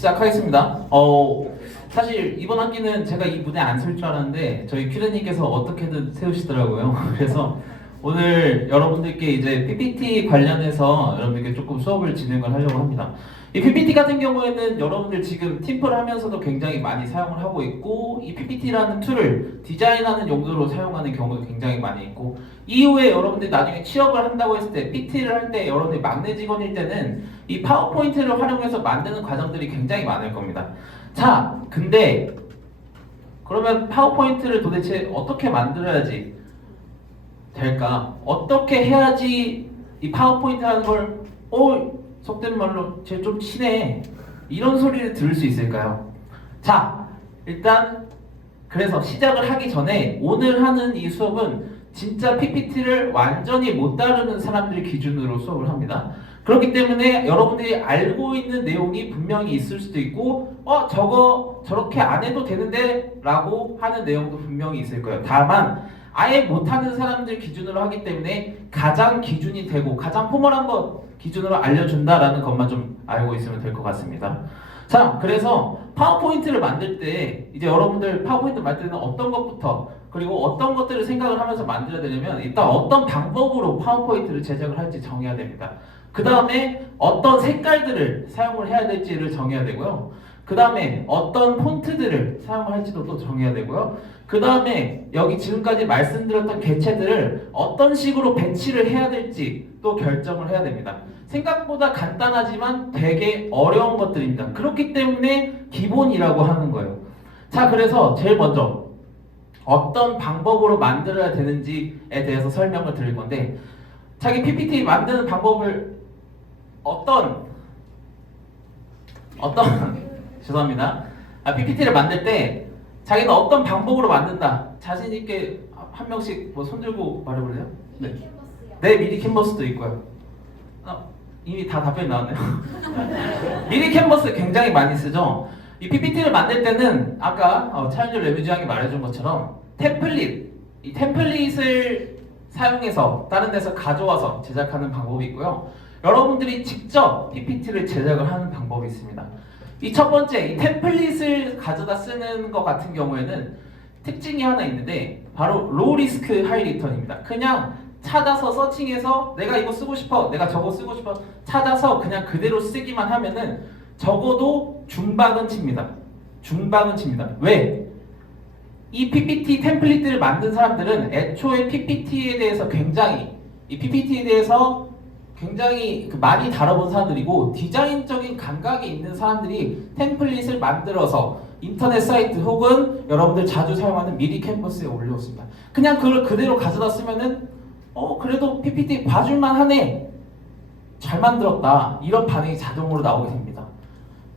시작하겠습니다. 사실 이번 학기는 제가 이 무대에 안 설 줄 알았는데 저희 큐레님께서 어떻게든 세우시더라고요. 그래서 오늘 여러분들께 이제 PPT 관련해서 여러분들께 조금 수업을 진행을 하려고 합니다. 이 PPT 같은 경우에는 여러분들 지금 팀플 하면서도 굉장히 많이 사용을 하고 있고, 이 PPT라는 툴을 디자인하는 용도로 사용하는 경우가 굉장히 많이 있고, 이후에 여러분들이 나중에 취업을 한다고 했을 때, PT를 할 때 여러분들이 막내 직원일 때는 이 파워포인트를 활용해서 만드는 과정들이 굉장히 많을 겁니다. 자, 근데 그러면 파워포인트를 도대체 어떻게 만들어야지 될까? 어떻게 해야지 이 파워포인트라는 걸 속된 말로 쟤 좀 친해, 이런 소리를 들을 수 있을까요? 자, 일단 그래서 시작을 하기 전에 오늘 하는 이 수업은 진짜 PPT를 완전히 못 다루는 사람들 기준으로 수업을 합니다. 그렇기 때문에 여러분들이 알고 있는 내용이 분명히 있을 수도 있고, 저거 저렇게 안 해도 되는데 라고 하는 내용도 분명히 있을 거예요. 다만 아예 못하는 사람들 기준으로 하기 때문에 가장 기준이 되고 가장 포멀한 것 기준으로 알려준다라는 것만 좀 알고 있으면 될 것 같습니다. 자, 그래서 파워포인트를 만들 때 이제 여러분들 파워포인트 만들 때는 어떤 것부터 그리고 어떤 것들을 생각을 하면서 만들어야 되냐면, 일단 어떤 방법으로 파워포인트를 제작을 할지 정해야 됩니다. 그 다음에 어떤 색깔들을 사용을 해야 될지를 정해야 되고요. 그 다음에 어떤 폰트들을 사용을 할지도 또 정해야 되고요. 그 다음에 여기 지금까지 말씀드렸던 개체들을 어떤 식으로 배치를 해야 될지 또 결정을 해야 됩니다. 생각보다 간단하지만 되게 어려운 것들입니다. 그렇기 때문에 기본이라고 하는 거예요. 자, 그래서 제일 먼저 어떤 방법으로 만들어야 되는지에 대해서 설명을 드릴 건데, 자기 PPT 만드는 방법을 어떤 죄송합니다. PPT를 만들 때 자기가 어떤 방법으로 만든다, 자신 있게 한 명씩 손 들고 말해볼래요? 네. 네, 미리 캔버스도 있고요. 이미 다 답변이 나왔네요. 미리 캔버스 굉장히 많이 쓰죠. 이 PPT를 만들 때는 아까 차윤주 레뷰장이 말해준 것처럼 이 템플릿을 사용해서 다른 데서 가져와서 제작하는 방법이 있고요. 여러분들이 직접 PPT를 제작을 하는 방법이 있습니다. 이 첫 번째, 이 템플릿을 가져다 쓰는 것 같은 경우에는 특징이 하나 있는데, 바로 로우 리스크 하이 리턴입니다. 그냥 찾아서 서칭해서 내가 이거 쓰고 싶어, 내가 저거 쓰고 싶어 찾아서 그냥 그대로 쓰기만 하면은 적어도 중박은 칩니다. 중박은 칩니다. 왜? 이 PPT 템플릿들을 만든 사람들은 애초에 PPT에 대해서 굉장히 많이 다뤄본 사람들이고, 디자인적인 감각이 있는 사람들이 템플릿을 만들어서 인터넷 사이트 혹은 여러분들 자주 사용하는 미리 캔버스에 올려놓습니다. 그냥 그걸 그대로 가져다 쓰면은 그래도 PPT 봐줄만 하네, 잘 만들었다, 이런 반응이 자동으로 나오게 됩니다.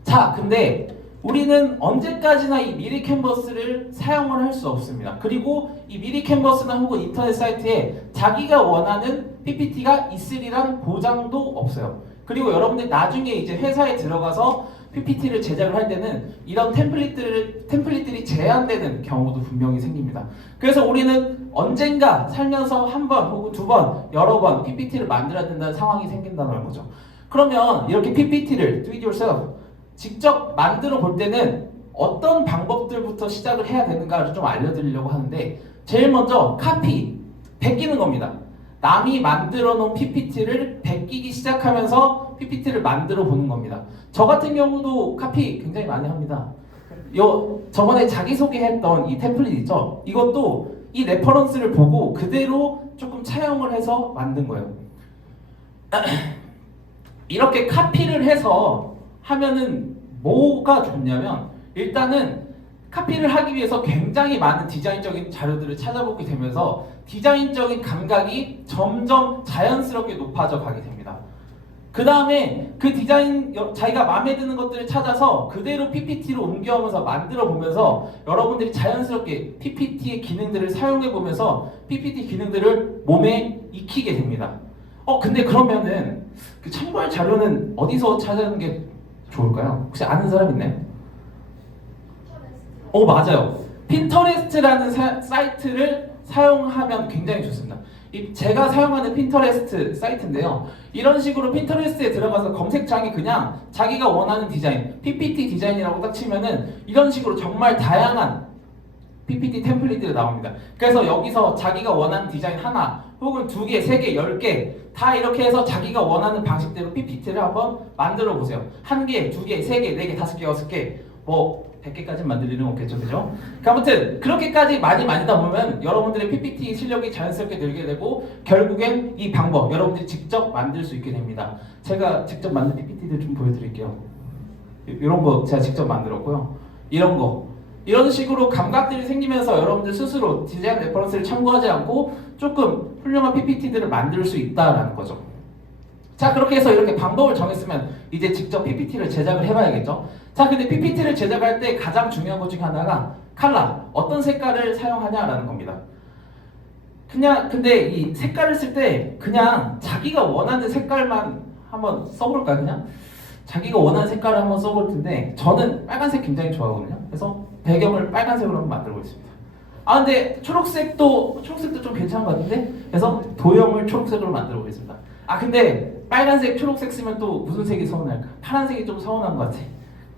자, 근데 우리는 언제까지나 이 미리 캔버스를 사용을 할 수 없습니다. 그리고 이 미리 캔버스나 혹은 인터넷 사이트에 자기가 원하는 PPT가 있으리란 보장도 없어요. 그리고 여러분들 나중에 이제 회사에 들어가서 PPT를 제작을 할 때는 이런 템플릿들이 제한되는 경우도 분명히 생깁니다. 그래서 우리는 언젠가 살면서 한 번 혹은 두 번, 여러 번 PPT를 만들어야 된다는 상황이 생긴다는 거죠. 그러면 이렇게 PPT를 do it yourself 직접 만들어 볼 때는 어떤 방법들부터 시작을 해야 되는가를 좀 알려드리려고 하는데, 제일 먼저 베끼는 겁니다. 남이 만들어 놓은 PPT를 베끼기 시작하면서 PPT를 만들어 보는 겁니다. 저 같은 경우도 굉장히 많이 합니다. 저번에 자기소개했던 이 템플릿 있죠? 이것도 이 레퍼런스를 보고 그대로 조금 차용을 해서 만든 거예요. 이렇게 카피를 해서 하면은 뭐가 좋냐면, 일단은 카피를 하기 위해서 굉장히 많은 디자인적인 자료들을 찾아보게 되면서 디자인적인 감각이 점점 자연스럽게 높아져 가게 됩니다. 그 다음에 그 디자인, 자기가 마음에 드는 것들을 찾아서 그대로 PPT로 옮겨오면서 만들어 보면서 여러분들이 자연스럽게 PPT의 기능들을 사용해 보면서 PPT 기능들을 몸에 익히게 됩니다. 근데 그러면은 그 참고할 자료는 어디서 찾는 게 좋을까요? 혹시 아는 사람 있나요? 맞아요. 핀터레스트라는 사이트를 사용하면 굉장히 좋습니다. 제가 사용하는 핀터레스트 사이트인데요. 이런 식으로 핀터레스트에 들어가서 검색창에 그냥 자기가 원하는 디자인, PPT 디자인이라고 딱 치면은 이런 식으로 정말 다양한 PPT 템플릿들이 나옵니다. 그래서 여기서 자기가 원하는 디자인 하나 혹은 2개, 3개, 10개 다 이렇게 해서 자기가 원하는 방식대로 PPT를 한번 만들어 보세요. 1개, 2개, 3개, 4개, 5개, 6개 뭐 100개까지 만들 일은 없겠죠, 그죠? 아무튼 그렇게까지 많이 만들다 보면 여러분들의 PPT 실력이 자연스럽게 늘게 되고 결국엔 이 방법 여러분들이 직접 만들 수 있게 됩니다. 제가 직접 만든 PPT들 좀 보여드릴게요. 이런 거 제가 직접 만들었고요. 이런 식으로 감각들이 생기면서 여러분들 스스로 디자인 레퍼런스를 참고하지 않고 조금 훌륭한 PPT들을 만들 수 있다라는 거죠. 자, 그렇게 해서 이렇게 방법을 정했으면 이제 직접 PPT를 제작을 해봐야겠죠. 자, 근데 PPT를 제작할 때 가장 중요한 것 중에 하나가 컬러, 어떤 색깔을 사용하냐라는 겁니다. 근데 이 색깔을 쓸 때 그냥 자기가 원하는 색깔만 한번 써볼까요, 그냥? 자기가 원하는 색깔을 한번 써볼 텐데 저는 빨간색 굉장히 좋아하거든요. 그래서 배경을 빨간색으로 한번 만들고 있습니다. 아, 근데 초록색도 좀 괜찮은 것 같은데? 그래서 도형을 초록색으로 만들고 있습니다. 아, 근데 빨간색, 초록색 쓰면 또 무슨 색이 서운할까? 파란색이 좀 서운한 것 같아.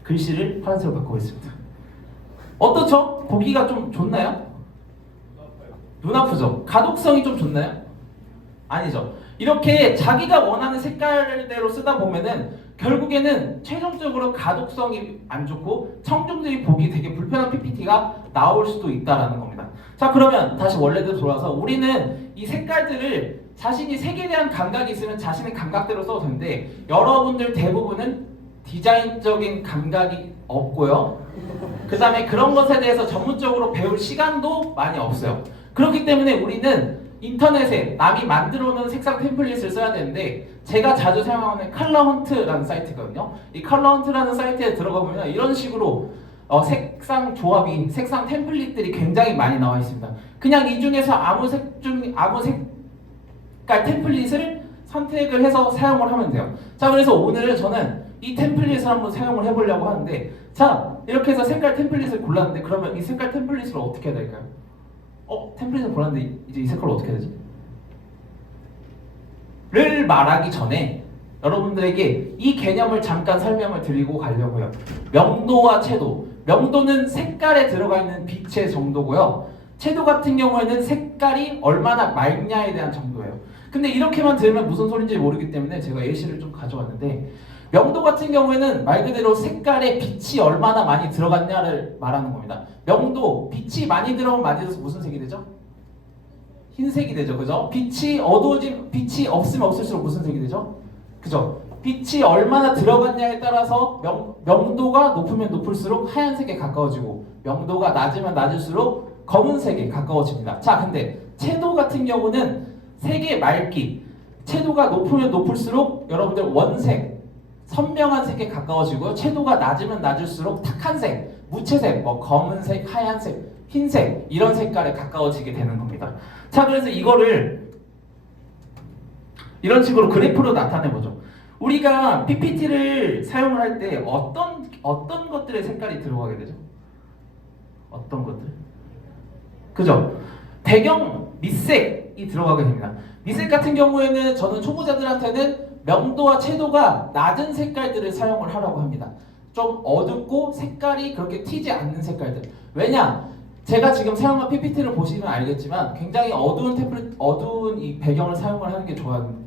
글씨를 파란색으로 바꾸고 있습니다. 어떻죠? 보기가 좀 좋나요? 눈 아프죠? 가독성이 좀 좋나요? 아니죠. 이렇게 자기가 원하는 색깔대로 쓰다 보면은 결국에는 최종적으로 가독성이 안 좋고 청중들이 보기 되게 불편한 PPT가 나올 수도 있다라는 겁니다. 자, 그러면 다시 원래대로 돌아와서 우리는 이 색깔들을 자신이 색에 대한 감각이 있으면 자신의 감각대로 써도 되는데 여러분들 대부분은 디자인적인 감각이 없고요. 그 다음에 그런 것에 대해서 전문적으로 배울 시간도 많이 없어요. 그렇기 때문에 우리는 인터넷에 남이 만들어 놓은 색상 템플릿을 써야 되는데 제가 자주 사용하는 컬러헌트라는 사이트거든요. 이 컬러헌트라는 사이트에 들어가 보면 이런 식으로 색상 조합이, 색상 템플릿들이 굉장히 많이 나와 있습니다. 그냥 이 중에서 아무 색깔 템플릿을 선택을 해서 사용을 하면 돼요. 자, 그래서 오늘은 저는 이 템플릿을 한번 사용을 해보려고 하는데, 자, 이렇게 해서 색깔 템플릿을 골랐는데 그러면 이 색깔 템플릿을 어떻게 해야 될까요? 템플릿을 골랐는데 이제 이 색깔을 어떻게 해야 되지? 를 말하기 전에 여러분들에게 이 개념을 잠깐 설명을 드리고 가려고 해요. 명도와 채도. 명도는 색깔에 들어가 있는 빛의 정도고요. 채도 같은 경우에는 색깔이 얼마나 맑냐에 대한 정도예요. 근데 이렇게만 들으면 무슨 소린지 모르기 때문에 제가 예시를 좀 가져왔는데 명도 같은 경우에는 말 그대로 색깔에 빛이 얼마나 많이 들어갔냐를 말하는 겁니다. 명도, 빛이 많이 들어오면 많이 들어서 무슨 색이 되죠? 흰색이 되죠, 그죠? 빛이 없으면 없을수록 무슨 색이 되죠? 그죠? 빛이 얼마나 들어갔냐에 따라서 명도가 높으면 높을수록 하얀색에 가까워지고 명도가 낮으면 낮을수록 검은색에 가까워집니다. 자, 근데 채도 같은 경우는 색의 맑기, 채도가 높으면 높을수록 여러분들 원색, 선명한 색에 가까워지고요. 채도가 낮으면 낮을수록 탁한 색, 무채색, 검은색, 하얀색, 흰색 이런 색깔에 가까워지게 되는 겁니다. 자, 그래서 이거를 이런 식으로 그래프로 나타내보죠. 우리가 PPT를 사용을 할 때 어떤 것들의 색깔이 들어가게 되죠? 어떤 것들? 그죠? 배경 밑색이 들어가게 됩니다. 밑색 같은 경우에는 저는 초보자들한테는 명도와 채도가 낮은 색깔들을 사용을 하라고 합니다. 좀 어둡고 색깔이 그렇게 튀지 않는 색깔들. 왜냐? 제가 지금 사용한 PPT를 보시면 알겠지만 굉장히 어두운 이 배경을 사용을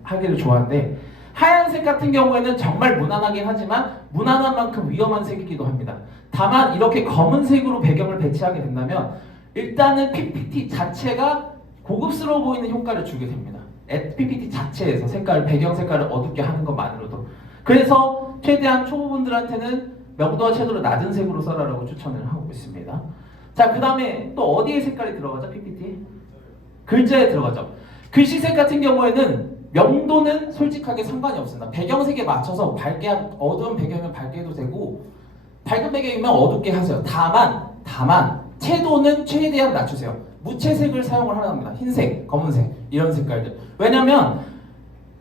하기를 좋아하는데 하얀색 같은 경우에는 정말 무난하긴 하지만 무난한 만큼 위험한 색이기도 합니다. 다만 이렇게 검은색으로 배경을 배치하게 된다면 일단은 PPT 자체가 고급스러워 보이는 효과를 주게 됩니다. PPT 자체에서 배경 색깔을 어둡게 하는 것만으로도. 그래서 최대한 초보분들한테는 명도와 채도를 낮은 색으로 써라라고 추천을 하고 있습니다. 자, 그 다음에 또 어디에 색깔이 들어가죠? PPT? 글자에 들어가죠. 글씨색 같은 경우에는 명도는 솔직하게 상관이 없습니다. 배경색에 맞춰서 어두운 배경이면 밝게 해도 되고 밝은 배경이면 어둡게 하세요. 다만 채도는 최대한 낮추세요. 무채색을 사용을 하라는 겁니다. 흰색, 검은색 이런 색깔들. 왜냐면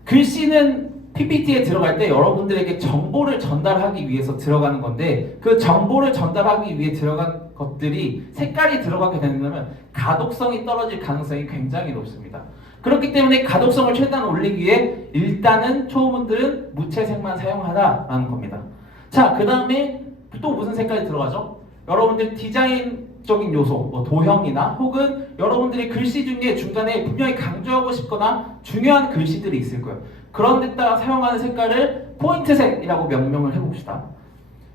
글씨는 PPT에 들어갈 때 여러분들에게 정보를 전달하기 위해서 들어가는 건데 그 정보를 전달하기 위해 들어간 것들이 색깔이 들어가게 된다면 가독성이 떨어질 가능성이 굉장히 높습니다. 그렇기 때문에 가독성을 최대한 올리기 위해 일단은 초보분들은 무채색만 사용하라라는 겁니다. 자, 그 다음에 또 무슨 색깔이 들어가죠? 여러분들 디자인적인 요소, 뭐 도형이나 혹은 여러분들이 글씨 중에 중간에 분명히 강조하고 싶거나 중요한 글씨들이 있을 거예요. 그런 데다가 사용하는 색깔을 포인트색이라고 명명을 해봅시다.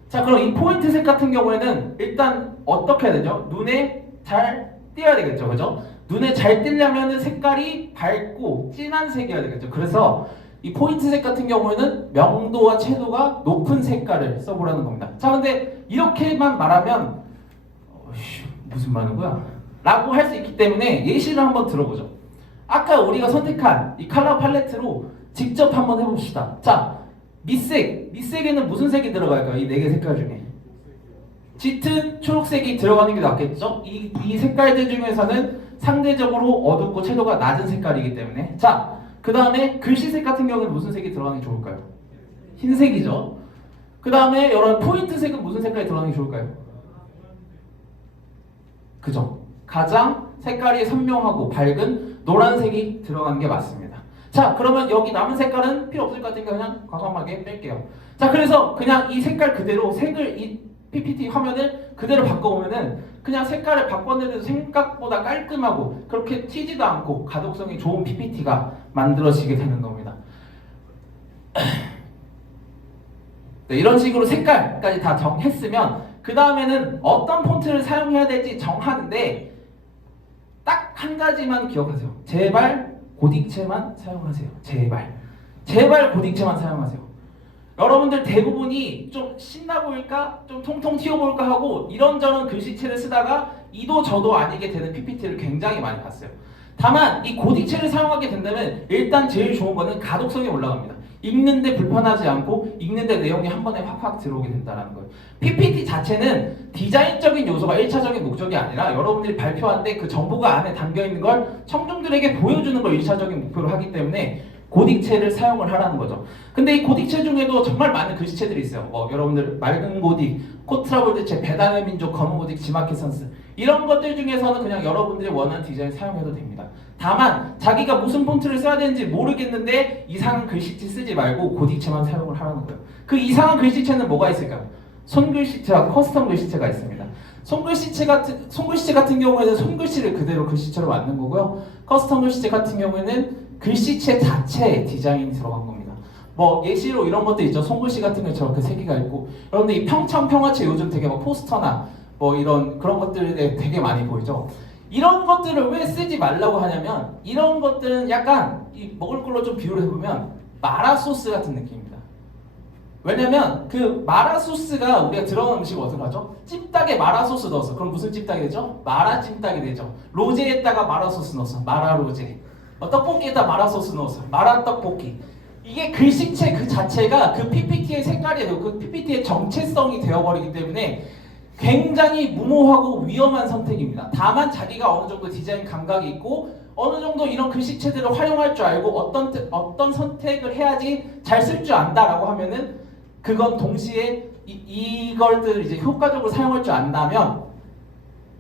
자, 그럼 이 포인트색 같은 경우에는 일단 어떻게 해야 되죠? 눈에 잘 띄어야 되겠죠, 그죠? 눈에 잘 띄려면 색깔이 밝고 진한 색이어야 되겠죠. 그래서 이 포인트색 같은 경우에는 명도와 채도가 높은 색깔을 써보라는 겁니다. 자, 근데 이렇게만 말하면 무슨 말인 거야? 라고 할 수 있기 때문에 예시를 한번 들어보죠. 아까 우리가 선택한 이 컬러 팔레트로 직접 한번 해봅시다. 자, 밑색에는 무슨 색이 들어갈까요? 이 네 개 색깔 중에 짙은 초록색이 들어가는 게 낫겠죠? 이 색깔들 중에서는 상대적으로 어둡고 채도가 낮은 색깔이기 때문에. 자, 그 다음에 글씨색 같은 경우는 무슨 색이 들어가는 게 좋을까요? 흰색이죠. 그 다음에 이런 포인트색은 무슨 색깔이 들어가는 게 좋을까요? 그죠? 가장 색깔이 선명하고 밝은 노란색이 들어가는 게 맞습니다. 자, 그러면 여기 남은 색깔은 필요 없을 것 같으니까 그냥 과감하게 뺄게요. 자, 그래서 그냥 이 색깔 그대로 색을 이 PPT 화면을 그대로 바꿔보면은 그냥 색깔을 바꿨는데도 생각보다 깔끔하고 그렇게 튀지도 않고 가독성이 좋은 PPT가 만들어지게 되는 겁니다. 네, 이런 식으로 색깔까지 다 정했으면 그 다음에는 어떤 폰트를 사용해야 될지 정하는데 딱 한 가지만 기억하세요. 제발 고딕체만 사용하세요. 제발 고딕체만 사용하세요. 여러분들 대부분이 좀 신나 보일까? 좀 통통 튀어 보일까 하고 이런저런 글씨체를 쓰다가 이도 저도 아니게 되는 PPT를 굉장히 많이 봤어요. 다만 이 고딕체를 사용하게 된다면 일단 제일 좋은 거는 가독성이 올라갑니다. 읽는데 불편하지 않고 읽는데 내용이 한 번에 확확 들어오게 된다는 거예요. PPT 자체는 디자인적인 요소가 1차적인 목적이 아니라 여러분들이 발표하는데 그 정보가 안에 담겨있는 걸 청중들에게 보여주는 걸 1차적인 목표로 하기 때문에 고딕체를 사용을 하라는 거죠. 근데 이 고딕체 중에도 정말 많은 글씨체들이 있어요. 여러분들 맑은 고딕, 코트라볼드체, 배단의 민족, 검은 고딕, 지마켓선스 이런 것들 중에서는 그냥 여러분들이 원하는 디자인 사용해도 됩니다. 다만 자기가 무슨 폰트를 써야 되는지 모르겠는데 이상한 글씨체 쓰지 말고 고딕체만 사용을 하라는 거예요. 그 이상한 글씨체는 뭐가 있을까요? 손글씨체와 커스텀 글씨체가 있습니다. 손글씨체 같은 경우에는 손글씨를 그대로 글씨체로 만든 거고요. 커스텀 글씨체 같은 경우에는 글씨체 자체에 디자인이 들어간 겁니다. 뭐 예시로 이런 것도 있죠. 손글씨 같은 게 저렇게 세 개가 있고 여러분들 이 평창평화체 요즘 되게 막 포스터나 뭐 이런 그런 것들에 되게 많이 보이죠. 이런 것들을 왜 쓰지 말라고 하냐면 이런 것들은 약간 이 먹을 걸로 좀 비유를 해보면 마라소스 같은 느낌입니다. 왜냐면 그 마라소스가 우리가 들어간 음식을 어떻게 하죠? 찜닭에 마라소스 넣었어. 그럼 무슨 찜닭이 되죠? 마라찜닭이 되죠. 로제에다가 마라소스 넣었어. 마라로제. 떡볶이에다 마라소스 넣었어. 마라떡볶이. 이게 글씨체 그 자체가 그 PPT의 색깔이 되고 그 PPT의 정체성이 되어버리기 때문에 굉장히 무모하고 위험한 선택입니다. 다만 자기가 어느 정도 디자인 감각이 있고 어느 정도 이런 글씨체들을 활용할 줄 알고 어떤 선택을 해야지 잘 쓸 줄 안다라고 하면은 그건 동시에 이걸들 이제 효과적으로 사용할 줄 안다면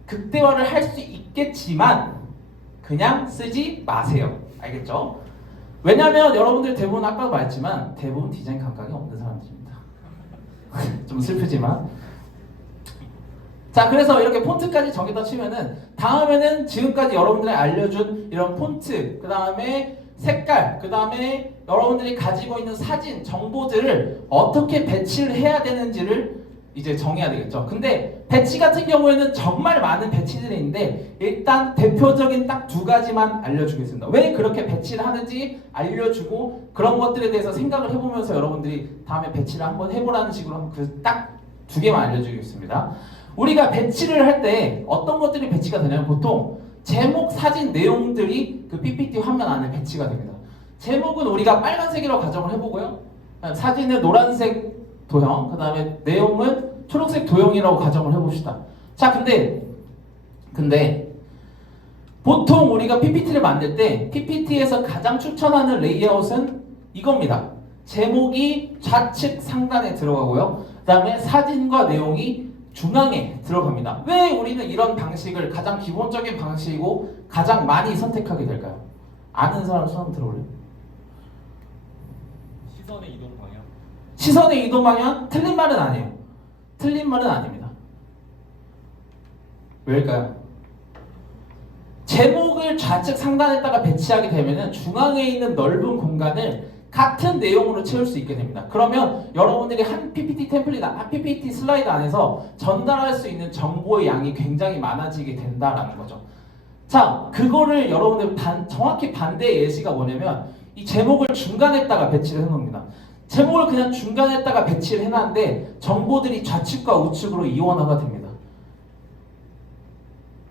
극대화를 할 수 있겠지만 그냥 쓰지 마세요. 알겠죠? 왜냐면 여러분들 대부분 아까도 말했지만 대부분 디자인 감각이 없는 사람들입니다. 좀 슬프지만 자, 그래서 이렇게 폰트까지 정해다 치면은 다음에는 지금까지 여러분들이 알려준 이런 폰트, 그 다음에 색깔, 그 다음에 여러분들이 가지고 있는 사진, 정보들을 어떻게 배치를 해야 되는지를 이제 정해야 되겠죠. 근데 배치 같은 경우에는 정말 많은 배치들이 있는데 일단 대표적인 딱 두 가지만 알려주겠습니다. 왜 그렇게 배치를 하는지 알려주고 그런 것들에 대해서 생각을 해보면서 여러분들이 다음에 배치를 한번 해보라는 식으로 그 딱 두 개만 알려주겠습니다. 우리가 배치를 할 때 어떤 것들이 배치가 되냐면 보통 제목, 사진, 내용들이 그 PPT 화면 안에 배치가 됩니다. 제목은 우리가 빨간색이라고 가정을 해보고요. 사진은 노란색 도형, 그 다음에 내용은 초록색 도형이라고 가정을 해봅시다. 자, 근데 보통 우리가 PPT를 만들 때 PPT에서 가장 추천하는 레이아웃은 이겁니다. 제목이 좌측 상단에 들어가고요. 그 다음에 사진과 내용이 중앙에 들어갑니다. 왜 우리는 이런 방식을 가장 기본적인 방식이고 가장 많이 선택하게 될까요? 아는 사람 손 한번 들어볼래요? 시선의 이동 방향. 시선의 이동 방향? 틀린 말은 아니에요. 틀린 말은 아닙니다. 왜일까요? 제목을 좌측 상단에다가 배치하게 되면은 중앙에 있는 넓은 공간을 같은 내용으로 채울 수 있게 됩니다. 그러면 여러분들이 한 PPT 템플릿, 한 PPT 슬라이드 안에서 전달할 수 있는 정보의 양이 굉장히 많아지게 된다라는 거죠. 자, 그거를 여러분들 정확히 반대의 예시가 뭐냐면 이 제목을 중간에다가 배치를 해놓습니다. 제목을 그냥 중간에다가 배치를 해놨는데 정보들이 좌측과 우측으로 이원화가 됩니다.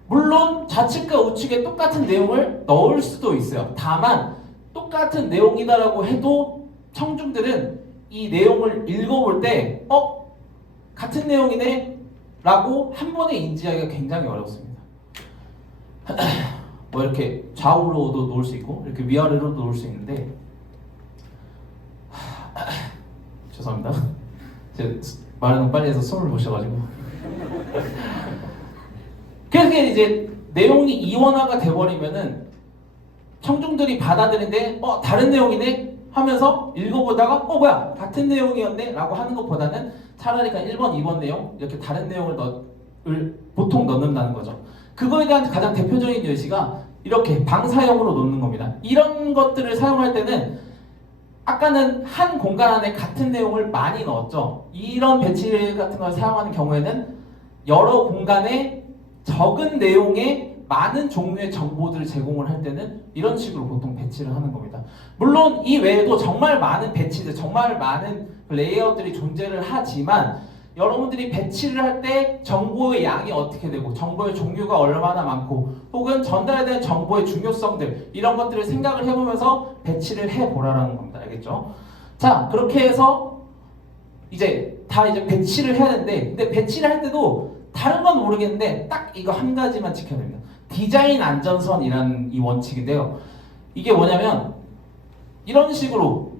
물론 좌측과 우측에 똑같은 내용을 넣을 수도 있어요. 다만 똑같은 내용이다라고 해도 청중들은 이 내용을 읽어볼 때 같은 내용이네 라고 한 번에 인지하기가 굉장히 어렵습니다. 뭐 이렇게 좌우로도 놓을 수 있고 이렇게 위아래로도 놓을 수 있는데 죄송합니다. 제가 말을 너무 빨리 해서 숨을 못 쉬어가지고 그래서 이제 내용이 이원화가 돼버리면은 청중들이 받아들이는데 다른 내용이네 하면서 읽어보다가 뭐야 같은 내용이었네 라고 하는 것보다는 차라리 그냥 1번, 2번 내용 이렇게 다른 내용을 보통 넣는다는 거죠. 그거에 대한 가장 대표적인 예시가 이렇게 방사형으로 놓는 겁니다. 이런 것들을 사용할 때는 아까는 한 공간 안에 같은 내용을 많이 넣었죠. 이런 배치 같은 걸 사용하는 경우에는 여러 공간에 적은 내용의 많은 종류의 정보들을 제공을 할 때는 이런 식으로 보통 배치를 하는 겁니다. 물론 이 외에도 정말 많은 배치들, 정말 많은 레이아웃들이 존재를 하지만 여러분들이 배치를 할 때 정보의 양이 어떻게 되고 정보의 종류가 얼마나 많고 혹은 전달된 정보의 중요성들 이런 것들을 생각을 해보면서 배치를 해보라라는 겁니다. 알겠죠? 자, 그렇게 해서 이제 다 이제 배치를 해야 되는데 근데 배치를 할 때도 다른 건 모르겠는데 딱 이거 한 가지만 지켜야 됩니다. 디자인 안전선이라는 이 원칙인데요. 이게 뭐냐면 이런 식으로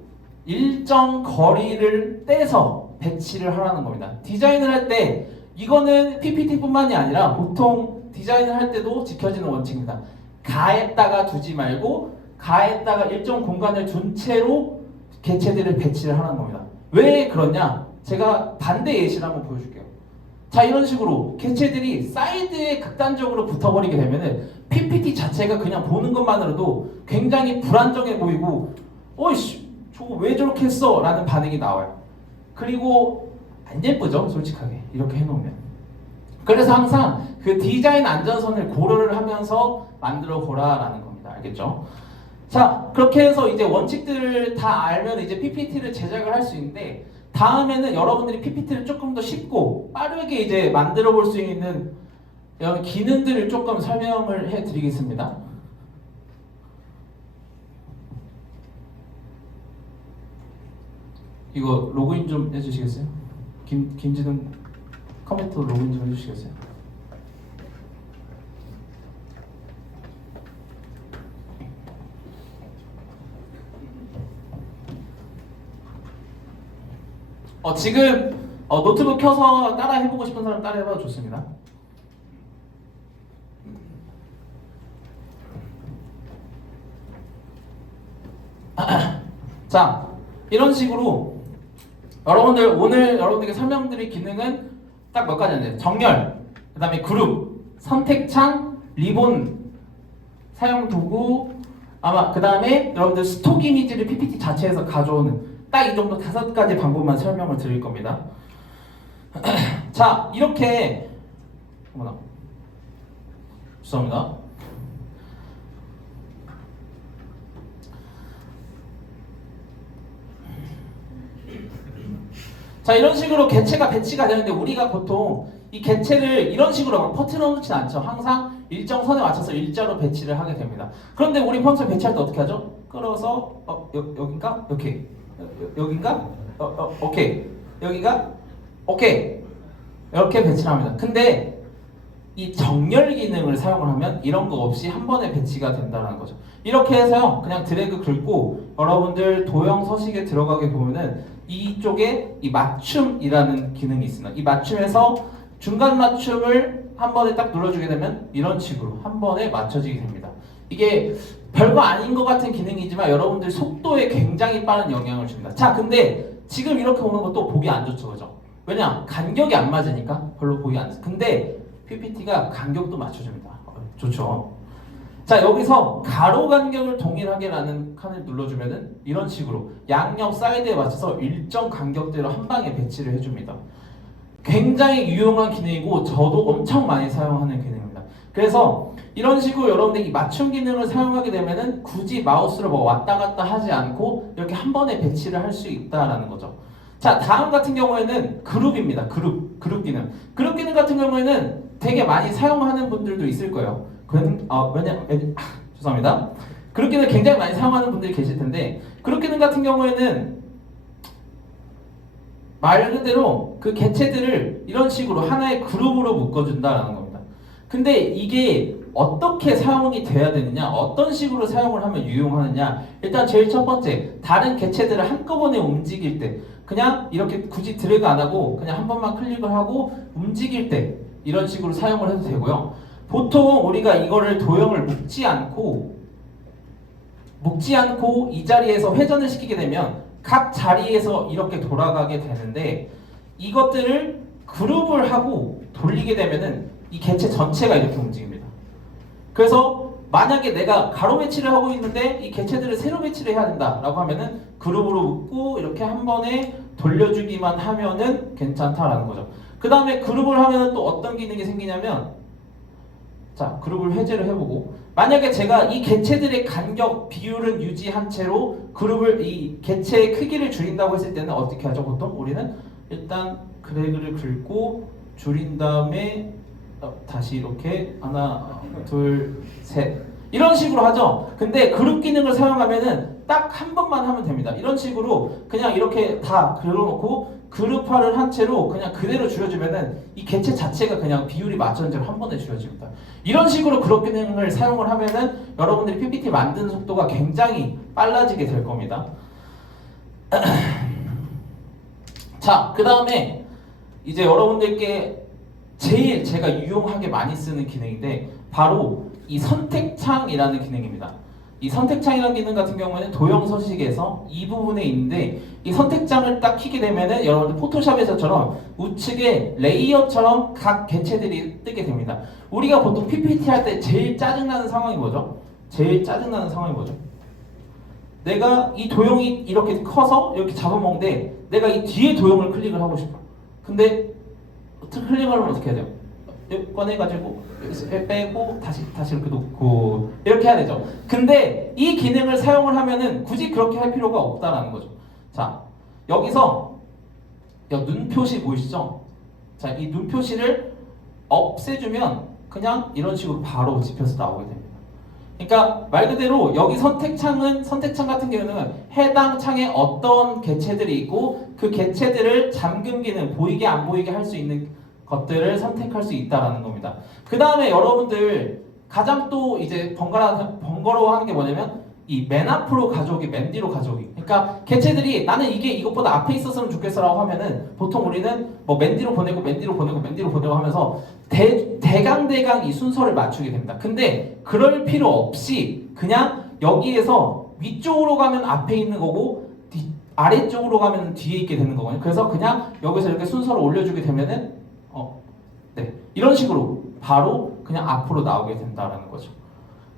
일정 거리를 떼서 배치를 하라는 겁니다. 디자인을 할 때 이거는 PPT뿐만이 아니라 보통 디자인을 할 때도 지켜지는 원칙입니다. 가에다가 두지 말고 가에다가 일정 공간을 둔 채로 개체들을 배치를 하는 겁니다. 왜 그러냐? 제가 반대 예시를 한번 보여줄게요. 자, 이런 식으로 개체들이 사이드에 극단적으로 붙어버리게 되면은 PPT 자체가 그냥 보는 것만으로도 굉장히 불안정해 보이고 어이씨 저거 왜 저렇게 했어? 라는 반응이 나와요. 그리고 안 예쁘죠? 솔직하게 이렇게 해놓으면. 그래서 항상 그 디자인 안전선을 고려를 하면서 만들어 보라 라는 겁니다. 알겠죠? 자, 그렇게 해서 이제 원칙들을 다 알면 이제 PPT를 제작을 할 수 있는데 다음에는 여러분들이 PPT를 조금 더 쉽고 빠르게 이제 만들어 볼 수 있는 이런 기능들을 조금 설명을 해 드리겠습니다. 이거 로그인 좀 해주시겠어요? 김진웅 컴퓨터 로그인 좀 해주시겠어요? 지금 노트북 켜서 따라 해보고 싶은 사람 따라 해봐도 좋습니다. 자, 이런 식으로 오늘 여러분들에게 설명드릴 기능은 딱 몇 가지인데 정렬, 그 다음에 그룹, 선택창, 리본, 사용 도구, 아마 그 다음에 여러분들 스톡 이미지를 PPT 자체에서 가져오는 딱 이 정도 5가지 방법만 설명을 드릴 겁니다. 자, 이렇게 어머나 죄송합니다. 자, 이런 식으로 개체가 배치가 되는데 우리가 보통 이 개체를 이런 식으로 막 퍼트려 놓진 않죠. 항상 일정 선에 맞춰서 일자로 배치를 하게 됩니다. 그런데 우리 펀치를 배치할 때 어떻게 하죠? 끌어서 여긴가? 이렇게 여긴가? 오케이. 여기가? 오케이. 이렇게 배치를 합니다. 근데 이 정렬 기능을 사용을 하면 이런 거 없이 한 번에 배치가 된다는 거죠. 이렇게 해서요, 그냥 드래그 긁고 여러분들 도형 서식에 들어가게 보면은 이쪽에 이 맞춤이라는 기능이 있습니다. 이 맞춤에서 중간 맞춤을 한 번에 딱 눌러주게 되면 이런 식으로 한 번에 맞춰지게 됩니다. 이게 별거 아닌 것 같은 기능이지만 여러분들 속도에 굉장히 빠른 영향을 줍니다. 자, 근데 지금 이렇게 보는 것도 보기 안 좋죠, 그죠? 왜냐? 간격이 안 맞으니까 별로 보기 안 좋죠. 근데 PPT가 간격도 맞춰줍니다. 좋죠? 자, 여기서 가로 간격을 동일하게라는 칸을 눌러주면은 이런 식으로 양옆 사이드에 맞춰서 일정 간격대로 한 방에 배치를 해줍니다. 굉장히 유용한 기능이고 저도 엄청 많이 사용하는 기능입니다. 그래서 이런 식으로 여러분들이 맞춤 기능을 사용하게 되면은 굳이 마우스를 뭐 왔다 갔다 하지 않고 이렇게 한 번에 배치를 할 수 있다라는 거죠. 자, 다음 같은 경우에는 그룹입니다. 그룹 기능. 그룹 기능 같은 경우에는 되게 많이 사용하는 분들도 있을 거예요. 죄송합니다. 그룹 기능 굉장히 많이 사용하는 분들이 계실 텐데 그룹 기능 같은 경우에는 말 그대로 그 개체들을 이런 식으로 하나의 그룹으로 묶어준다라는 겁니다. 근데 이게 어떻게 사용이 돼야 되느냐, 어떤 식으로 사용을 하면 유용하느냐. 일단 제일 첫 번째, 다른 개체들을 한꺼번에 움직일 때 그냥 이렇게 굳이 드래그 안 하고 그냥 한 번만 클릭을 하고 움직일 때 이런 식으로 사용을 해도 되고요. 보통 우리가 이거를 도형을 묶지 않고 이 자리에서 회전을 시키게 되면 각 자리에서 이렇게 돌아가게 되는데 이것들을 그룹을 하고 돌리게 되면은 이 개체 전체가 이렇게 움직입니다. 그래서 만약에 내가 가로 배치를 하고 있는데 이 개체들을 세로 배치를 해야 된다라고 하면은 그룹으로 묶고 이렇게 한 번에 돌려주기만 하면은 괜찮다라는 거죠. 그 다음에 그룹을 하면은 또 어떤 기능이 생기냐면, 자, 그룹을 해제를 해보고 만약에 제가 이 개체들의 간격 비율은 유지한 채로 그룹을 이 개체의 크기를 줄인다고 했을 때는 어떻게 하죠? 보통 우리는 일단 드래그를 긁고 줄인 다음에 다시 이렇게 하나, 둘, 셋 이런 식으로 하죠. 근데 그룹 기능을 사용하면은 딱 한 번만 하면 됩니다. 이런 식으로 그냥 이렇게 다 긁어놓고 그룹화를 한 채로 그냥 그대로 줄여주면은 이 개체 자체가 그냥 비율이 맞춰진 채로 한 번에 줄여집니다. 이런 식으로 그룹 기능을 사용을 하면은 여러분들이 PPT 만드는 속도가 굉장히 빨라지게 될 겁니다. 자, 그 다음에 이제 여러분들께 제일 제가 유용하게 많이 쓰는 기능인데 바로 이 선택창이라는 기능입니다. 이 선택창이라는 기능 같은 경우에는 도형 서식에서 이 부분에 있는데 이 선택창을 딱 키게 되면은 여러분들 포토샵에서처럼 우측에 레이어처럼 각 개체들이 뜨게 됩니다. 우리가 보통 PPT 할 때 제일 짜증나는 상황이 뭐죠? 내가 이 도형이 이렇게 커서 이렇게 잡아먹는데 내가 이 뒤에 도형을 클릭을 하고 싶어. 근데 클릭을 하면 어떻게 해야 돼요? 꺼내가지고 빼고 다시 이렇게 놓고 이렇게 해야 되죠. 근데 이 기능을 사용을 하면은 굳이 그렇게 할 필요가 없다라는 거죠. 자, 여기서 눈 표시 보이시죠? 자, 이 눈 표시를 없애주면 그냥 이런 식으로 바로 집혀서 나오게 됩니다. 그러니까 말 그대로 여기 선택창 같은 경우는 해당 창에 어떤 개체들이 있고 그 개체들을 잠금 기능, 보이게 안 보이게 할 수 있는 것들을 선택할 수 있다라는 겁니다. 그 다음에 여러분들 가장 또 이제 번거로워하는 게 뭐냐면 이 맨 앞으로 가져오기, 맨 뒤로 가져오기. 그러니까 개체들이 나는 이게 이것보다 앞에 있었으면 좋겠어라고 하면은 보통 우리는 뭐 맨 뒤로 보내고 하면서 대강 이 순서를 맞추게 됩니다. 근데 그럴 필요 없이 그냥 여기에서 위쪽으로 가면 앞에 있는 거고 아래쪽으로 가면 뒤에 있게 되는 거거든요. 그래서 그냥 여기서 이렇게 순서를 올려주게 되면은 네, 이런 식으로 바로 그냥 앞으로 나오게 된다는 거죠.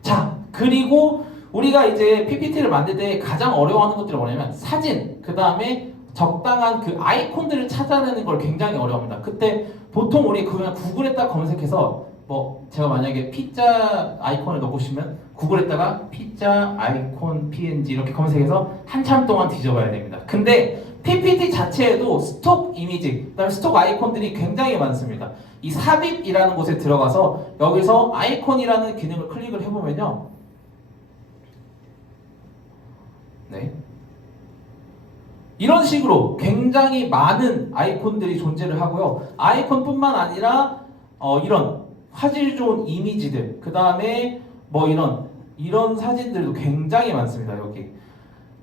자, 그리고 우리가 이제 PPT를 만들 때 가장 어려워하는 것들이 뭐냐면 사진, 그 다음에 적당한 그 아이콘들을 찾아내는 걸 굉장히 어려워합니다. 그때 보통 우리 그냥 구글에다 검색해서 뭐 제가 만약에 피자 아이콘을 넣고 싶으면 구글에다가 피자 아이콘 png 이렇게 검색해서 한참 동안 뒤져봐야 됩니다. 근데 PPT 자체에도 스톡 이미지, 그다음에 스톡 아이콘들이 굉장히 많습니다. 이 삽입이라는 곳에 들어가서 여기서 아이콘이라는 기능을 클릭을 해보면요, 네, 이런 식으로 굉장히 많은 아이콘들이 존재를 하고요. 아이콘뿐만 아니라 이런 화질 좋은 이미지들, 그 다음에 뭐 이런 사진들도 굉장히 많습니다. 여기.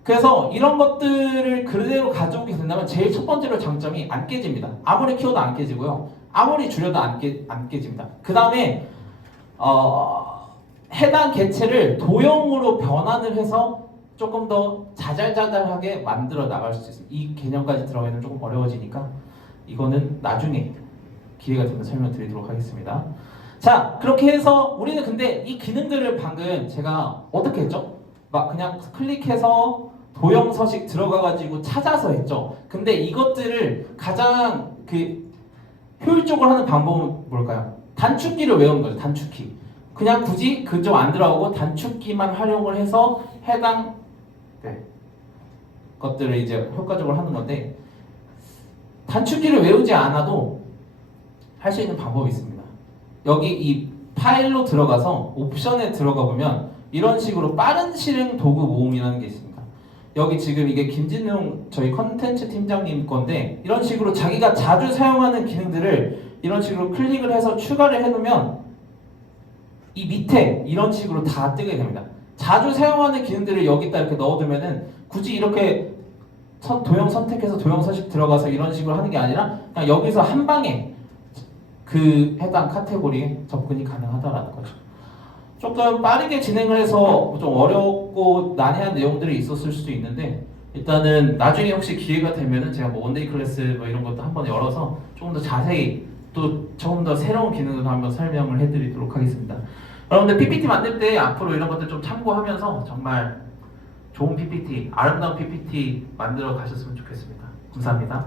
그래서 이런 것들을 그대로 가져오게 된다면 제일 첫 번째로 장점이 안 깨집니다. 아무리 키워도 안 깨지고요. 아무리 줄여도 안 깨집니다. 그 다음에 해당 개체를 도형으로 변환을 해서 조금 더 자잘자잘하게 만들어 나갈 수 있습니다. 이 개념까지 들어가면 조금 어려워지니까 이거는 나중에 기회가 되면 설명드리도록 하겠습니다. 자, 그렇게 해서 우리는 근데 이 기능들을 방금 제가 어떻게 했죠? 막 그냥 클릭해서 도형 서식 들어가가지고 찾아서 했죠. 근데 이것들을 가장 효율적으로 하는 방법은 뭘까요? 단축키를 외우는 거죠. 단축키. 그냥 굳이 그쪽 안 들어가고 단축키만 활용을 해서 해당 것들을 이제 효과적으로 하는 건데, 단축키를 외우지 않아도 할 수 있는 방법이 있습니다. 여기 이 파일로 들어가서 옵션에 들어가 보면 이런 식으로 빠른 실행 도구 모음이라는 게 있습니다. 여기 지금 이게 김진용 저희 컨텐츠 팀장님 건데, 이런 식으로 자기가 자주 사용하는 기능들을 이런 식으로 클릭을 해서 추가를 해놓으면 이 밑에 이런 식으로 다 뜨게 됩니다. 자주 사용하는 기능들을 여기다 이렇게 넣어두면은 굳이 이렇게 도형 선택해서 도형 서식 들어가서 이런 식으로 하는 게 아니라 그냥 여기서 한 방에 그 해당 카테고리에 접근이 가능하다라는 거죠. 조금 빠르게 진행을 해서 좀 어렵고 난해한 내용들이 있었을 수도 있는데, 일단은 나중에 혹시 기회가 되면은 제가 뭐 원데이 클래스 뭐 이런 것도 한번 열어서 조금 더 자세히 또 조금 더 새로운 기능을 한번 설명을 해드리도록 하겠습니다. 여러분들 PPT 만들 때 앞으로 이런 것들 좀 참고하면서 정말 좋은 PPT, 아름다운 PPT 만들어 가셨으면 좋겠습니다. 감사합니다.